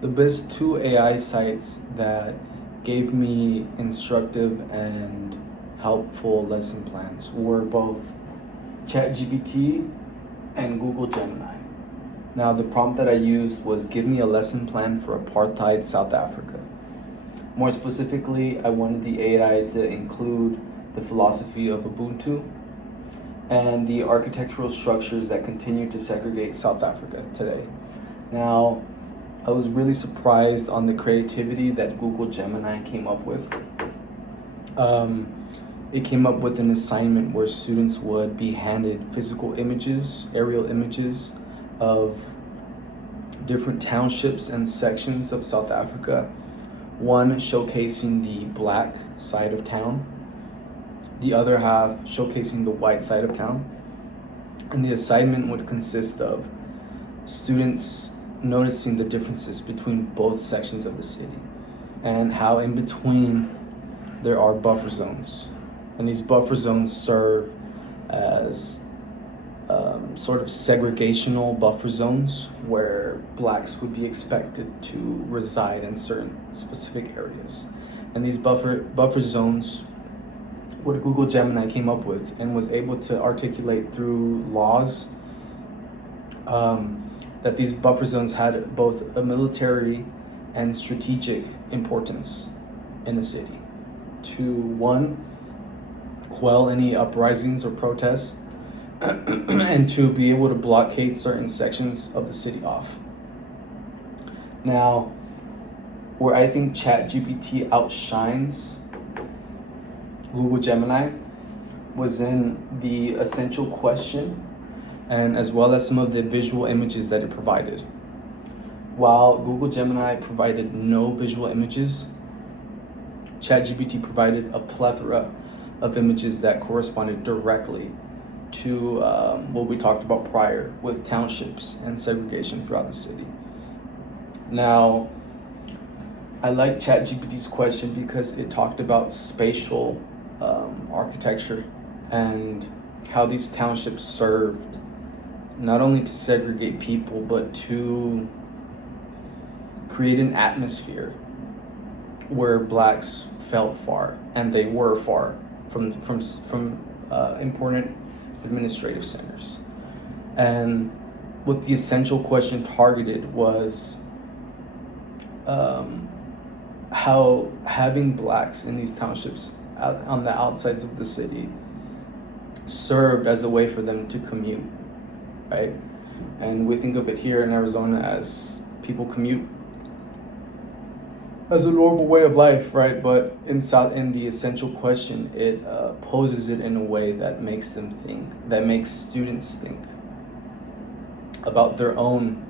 The best two AI sites that gave me instructive and helpful lesson plans were both ChatGPT and Google Gemini. Now, the prompt that I used was give me a lesson plan for apartheid South Africa. More specifically, I wanted the AI to include the philosophy of Ubuntu and the architectural structures that continue to segregate South Africa today. Now, I was really surprised on the creativity that Google Gemini came up with. It came up with an assignment where students would be handed physical images, aerial images of different townships and sections of South Africa. One showcasing the black side of town, the other half showcasing the white side of town. And the assignment would consist of students noticing the differences between both sections of the city and how in between there are buffer zones. And these buffer zones serve as sort of segregational buffer zones where blacks would be expected to reside in certain specific areas. And these buffer zones, what Google Gemini came up with and was able to articulate through laws, that these buffer zones had both a military and strategic importance in the city to, one, quell any uprisings or protests, and to be able to blockade certain sections of the city off. Now, where I think ChatGPT outshines Google Gemini was in the essential question and as well as some of the visual images that it provided. While Google Gemini provided no visual images, ChatGPT provided a plethora of images that corresponded directly to what we talked about prior with townships and segregation throughout the city. Now, I like ChatGPT's question because it talked about spatial architecture and how these townships served not only to segregate people but to create an atmosphere where blacks felt far, and they were far from important administrative centers. And what the essential question targeted was how having blacks in these townships on the outsides of the city served as a way for them to commute, right? And we think of it here in Arizona as people commute as a normal way of life, right? But in the essential question, it poses it in a way that makes them think, that makes students think about their own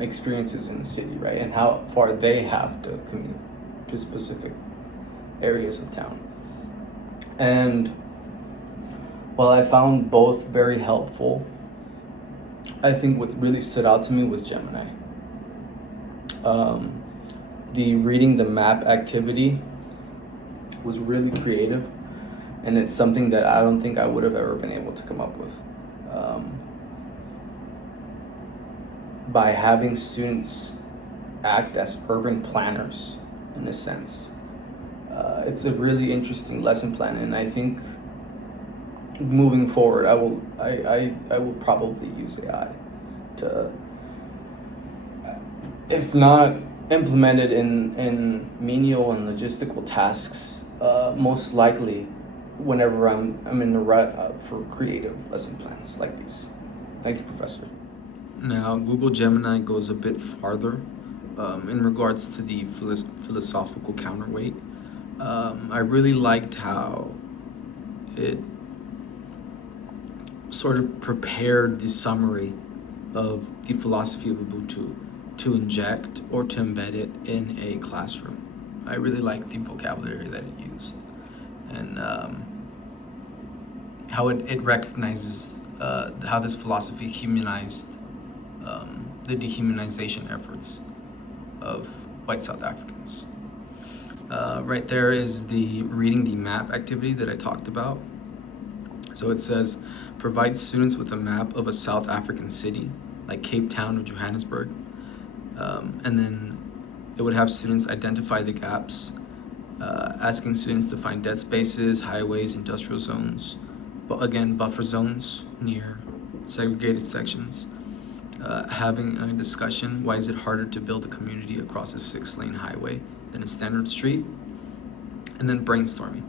experiences in the city, right? And how far they have to commute to specific areas of town. And while I found both very helpful, I think what really stood out to me was Gemini. The reading the map activity was really creative, and it's something that I don't think I would have ever been able to come up with. By having students act as urban planners in a sense. It's a really interesting lesson plan, and I think moving forward, I will probably use AI to, if not implement it in menial and logistical tasks, most likely whenever I'm in the rut for creative lesson plans like these. Thank you, Professor. Now, Google Gemini goes a bit farther in regards to the philosophical counterweight. I really liked how it sort of prepared the summary of the philosophy of Ubuntu to inject or to embed it in a classroom. I really liked the vocabulary that it used, and how it recognizes how this philosophy humanized the dehumanization efforts of white South Africans. Right there is the reading the map activity that I talked about. So it says, provide students with a map of a South African city, like Cape Town or Johannesburg, And then it would have students identify the gaps, asking students to find dead spaces, highways, industrial zones, but again, buffer zones near segregated sections. Having a discussion, why is it harder to build a community across a 6-lane highway than a standard street? And then brainstorming.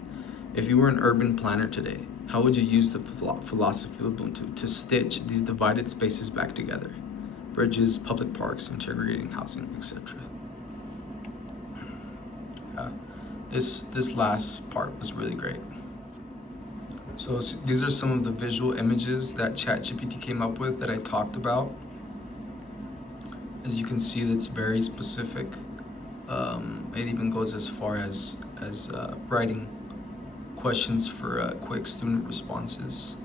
If you were an urban planner today, how would you use the philosophy of Ubuntu to stitch these divided spaces back together? Bridges, public parks, integrating housing, etc. This last part was really great. So these are some of the visual images that ChatGPT came up with that I talked about. As you can see, it's very specific. It even goes as far as writing questions for quick student responses.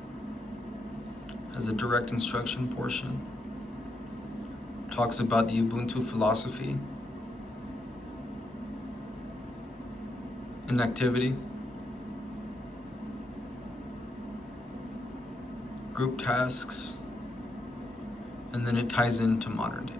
As a direct instruction portion, talks about the Ubuntu philosophy, an activity, group tasks, and then it ties into modern day.